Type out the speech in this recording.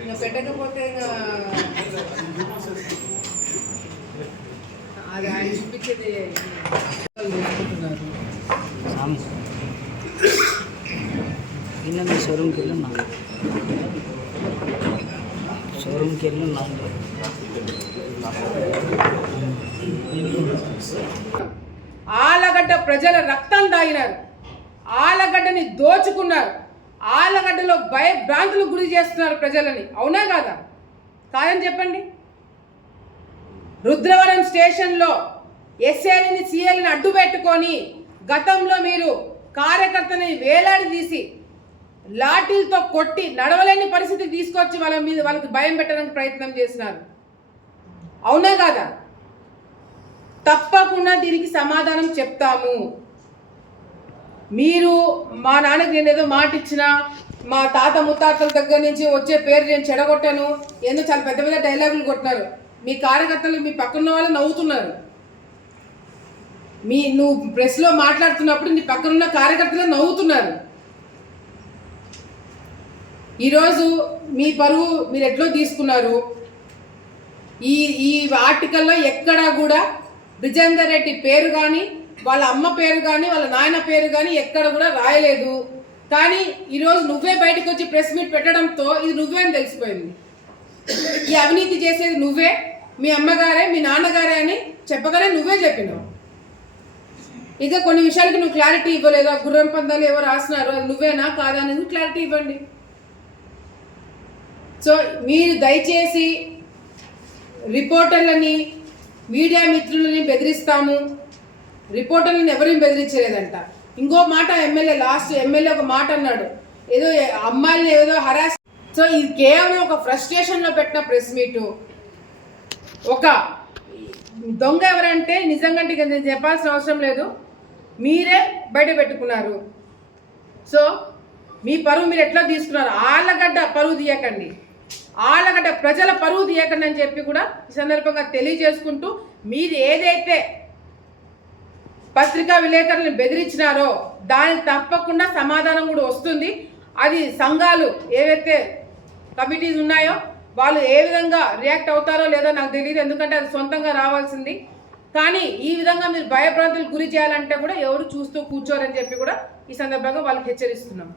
ఇంకా పెట్టకపోతే ఇంకా అది ఆయన చూపించేది చేసుకుంటున్నారు. స్వామి నిన్న మీ షోరూమ్కి వెళ్ళున్నా షోరూమ్కి వెళ్ళున్నా ఆలగడ్డ ప్రజల రక్తం తాగినారు ఆలగడ్డని దోచుకున్నారు. ఆలగడ్డలో భయభ్రాంతులు గురి చేస్తున్నారు ప్రజలని. అవునా కాదా? కాదని చెప్పండి. రుద్రవరం స్టేషన్లో ఎస్ఏని సీఎల్ని అడ్డు పెట్టుకొని గతంలో మీరు కార్యకర్తని వేలాడదీసి లాఠీలతో కొట్టి నడవలేని పరిస్థితి తీసుకొచ్చి వాళ్ళ మీద వాళ్ళకి భయం పెట్టడానికి ప్రయత్నం చేసినారు. అవునా కాదా? తప్పకుండా దీనికి సమాధానం చెప్తాము. మీరు మా నాన్నకి నేను ఏదో మాట ఇచ్చిన మా తాత ముత్తాతల దగ్గర నుంచి వచ్చే పేరు నేను చెడగొట్టాను. ఏందో చాలా పెద్ద పెద్ద డైలాగులు కొట్టినారు. మీ కార్యకర్తలు మీ పక్కన వాళ్ళు నవ్వుతున్నారు. మీ నువ్వు ప్రెస్లో మాట్లాడుతున్నప్పుడు నీ పక్కనున్న కార్యకర్తలు నవ్వుతున్నారు. ఈరోజు మీ పరువు మీరు ఎట్లో తీసుకున్నారు? ఈ ఈ ఆర్టికల్లో ఎక్కడా కూడా బ్రిజేందర్ రెడ్డి పేరు కానీ వాళ్ళ అమ్మ పేరు కానీ వాళ్ళ నాయన పేరు కానీ ఎక్కడ కూడా రాయలేదు. కానీ ఈరోజు నువ్వే బయటకు వచ్చి ప్రెస్ మీట్ పెట్టడంతో ఇది నువ్వే అని తెలిసిపోయింది? ఈ అవినీతి చేసేది నువ్వే మీ అమ్మగారే మీ నాన్నగారే అని చెప్పగానే నువ్వే చెప్పినావు. ఇక కొన్ని విషయాలకి నువ్వు క్లారిటీ ఇవ్వలేదు? ఆ గుర్రం పందాలు ఎవరు రాసినారు? అది నువ్వేనా? కాదా? అనేది క్లారిటీ ఇవ్వండి. సో మీరు దయచేసి రిపోర్టర్లని మీడియా మిత్రులని బెదిరిస్తాము. రిపోర్టర్లను ఎవరిని బెదిరించలేదంట. ఇంకో మాట ఎమ్మెల్యే లాస్ట్ ఎమ్మెల్యే ఒక మాట అన్నాడు. ఏదో అమ్మాయిని ఏదో హరాస్ సో ఇది కేవలం ఒక ఫ్రస్ట్రేషన్లో పెట్టిన ప్రెస్ మీటు. ఒక దొంగ ఎవరంటే నిజంగా నేను చెప్పాల్సిన అవసరం లేదు. మీరే బయట పెట్టుకున్నారు. సో మీ పరువు మీరు ఎట్లా తీసుకున్నారు? ఆళ్ళగడ్డ పరువు తీయకండి. ఆళ్ళగడ్డ ప్రజల పరువు తీయకండి అని చెప్పి కూడా ఈ సందర్భంగా తెలియజేసుకుంటూ మీరు ఏదైతే పత్రికా విలేకరులను బెదిరించినారో దానికి తప్పకుండా సమాధానం కూడా వస్తుంది. అది సంఘాలు ఏవైతే కమిటీస్ ఉన్నాయో వాళ్ళు ఏ విధంగా రియాక్ట్ అవుతారో లేదో నాకు తెలియదు. ఎందుకంటే అది సొంతంగా రావాల్సింది. కానీ ఈ విధంగా మీరు భయప్రాంతులకు గురి చేయాలంటే కూడా ఎవరు చూస్తూ కూర్చోరని చెప్పి కూడా ఈ సందర్భంగా వాళ్ళకి హెచ్చరిస్తున్నాం.